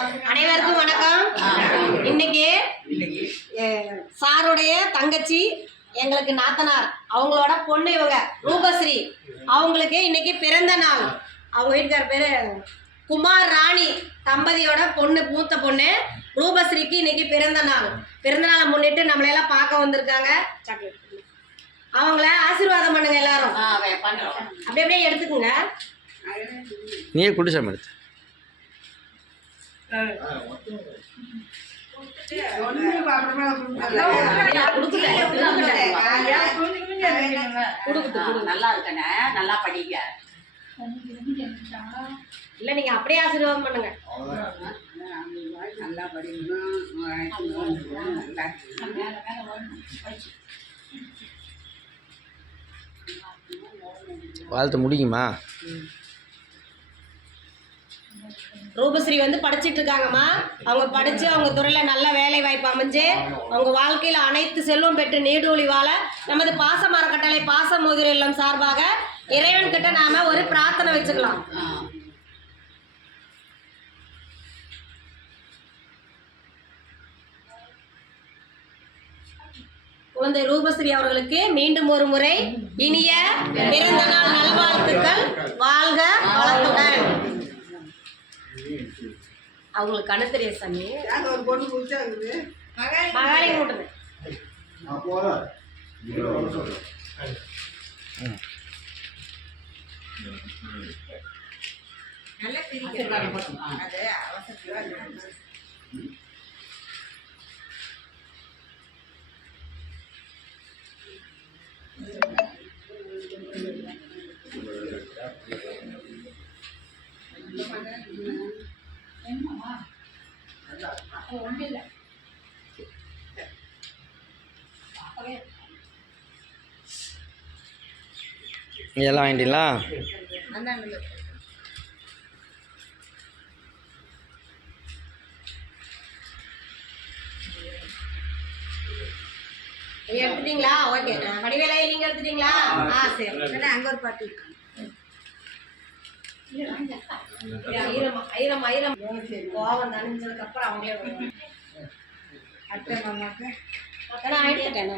அனைவருக்கும் வணக்கம். இன்னைக்கு சாருடைய தங்கச்சி எங்களுக்கு நாத்தனார் அவங்களோட பொண்ணு இவங்க ரூபஸ்ரீ அவங்களுக்கு இன்னைக்கு பிறந்த நாள். அவங்க வீட்டுக்கார பேரு குமார் ராணி தம்பதியோட பொண்ணு மூத்த பொண்ணு ரூபஸ்ரீக்கு இன்னைக்கு பிறந்த நாள். பிறந்த நாளை முன்னிட்டு நம்மளையெல்லாம் பார்க்க வந்திருக்காங்க. அவங்கள ஆசீர்வாதம் பண்ணுங்க எல்லாரும். அப்படியே அப்படியே எடுத்துக்குங்க. நீயே குடிசாம எடுத்து நல்லா இருக்கண்ணே, நல்லா படிங்க. இல்ல நீங்க அப்படியே ஆசீர்வாதம் பண்ணுங்க. நல்லா படிக்கணும். வாழ்த்து முடிக்குமா? ரூபஸ்ரீ வந்து படிச்சுட்டு இருக்காங்கம்மா. அவங்க படித்து அவங்க துறையில் நல்ல வேலை வாய்ப்பு அமைஞ்சு அவங்க வாழ்க்கையில் அனைத்து செல்வம் பெற்று நீடூழி வாழ நமது பாசமர கட்டளை பாச மோதிர இல்லம் சார்பாக இறைவன் கிட்ட நாம ஒரு பிரார்த்தனை வச்சுக்கலாம். குழந்தை ரூபஸ்ரீ அவர்களுக்கு மீண்டும் ஒரு முறை இனிய பிறந்த நாள் நல்வாழ்த்துக்கள். வாழ்க வளத்துடன். அவங்களுக்கு கண்ணு தெரிய சாமி மகாலி கூட்டுது. எல்லாம் வாங்கிட்டீங்களா? எடுத்துட்டீங்களா? ஓகே. வடிவேலை நீங்க எடுத்துட்டீங்களா? சரி. அங்க ஒரு பாட்டு இருக்கு. ஐரம் ஐரம் கோவம் நனைஞ்சதுக்கு அப்புறம் அவங்களே நான் எடுத்துட்டேன்.